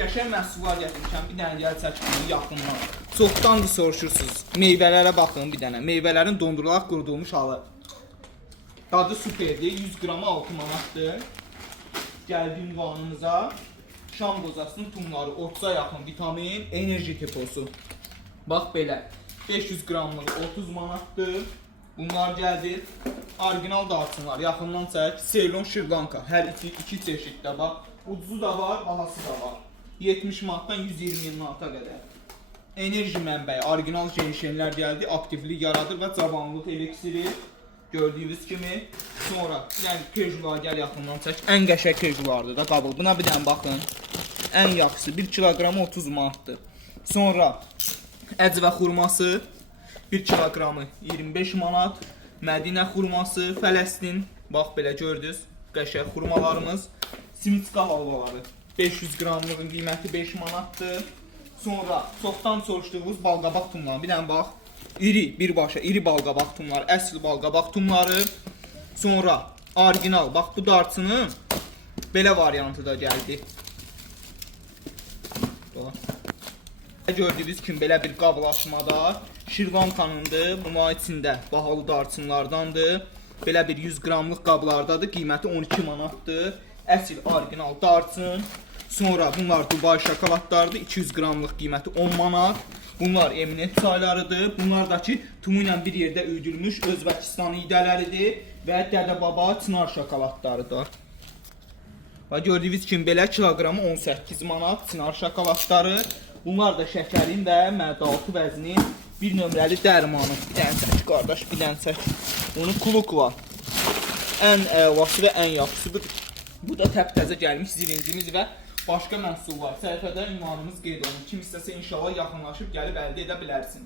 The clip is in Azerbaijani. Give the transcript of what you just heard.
qəşəng məhsullar gətirmişəm. Bir dənə gəl çəkin yaxından. Çoxdandır soruşursunuz. Meyvələrə baxın bir dənə. Meyvələrin dondurularaq qurudulmuş halı. Dadı superdir. 100 qramı 6 manatdır. Gəldi ünvanımıza. Şam qozasının tumları, 30-a yaxın vitamin, enerji deposu. Bax belə. 500 qramlığı 30 manatdır. Bunlar gəldi. Orijinal darçınlar. Yaxından çək. Ceylon, Şri-Lanka. Hər iki çeşiddə bax. Ucuzu da var, bahası da var. 70 manatdan 120 manata qədər. Enerji mənbəyi, orijinal jenşenlər gəldi. Aktivlik yaradır və cavanlıq eliksiri. Gördüyünüz kimi. Sonra yəni kejular gəl yaxından çək. Ən qəşəng kejulardır da qabıl. Buna bir dənə baxın. Ən yaxşısı 1 kiloqramı 30 manatdır. Sonra əcvə xurması 1 kiloqramı 25 manat. Mədinə xurması, Fələstin. Bax belə gördünüz. Qəşəng xurmalarımız. Simitska halvaları 500 qramlığın qiyməti 5 manatdır. Sonra çoxdan soruşduğunuz balqabaq tumları. Bir dənə bax. İri, birbaşa iri balqabaq tumları, əsl balqabaq tumları. Sonra orijinal, bax bu darçının belə variantı da gəldi. Gördüyünüz kimi belə bir qablaşmada Şri-Lankanındır. Bunun içində bahalı darçınlardandır. Belə bir 100 qramlıq qablardadır. Qiyməti 12 manatdır. Əsl orijinal darçın. Sonra bunlar Dubai şokoladlardır. 200 qramlıq qiyməti 10 manat. Bunlar eminent çaylarıdır. Bunlar da ki, tumu ilə bir yerdə üydülmüş Özbəkistan idələridir və Dədə-Baba Çınar şokoladlarıdır. Və gördüyünüz kimi belə kiloqramı 18 manat Çınar şokoladları. Bunlar da şəkərin və mədə-altı vəzinin bir nömrəli dərmanı. Bir dənə çək qardaş, bir dənə çək. Onu Klukla. Ən əlası və ən yaxşısıdır. Bu da təptəzə gəlmiş zirincimiz və başqa məhsullar. Səhifədə ünvanımız qeyd olunur. Kim istəsə inşallah yaxınlaşıb gəlib əldə edə bilərsiniz.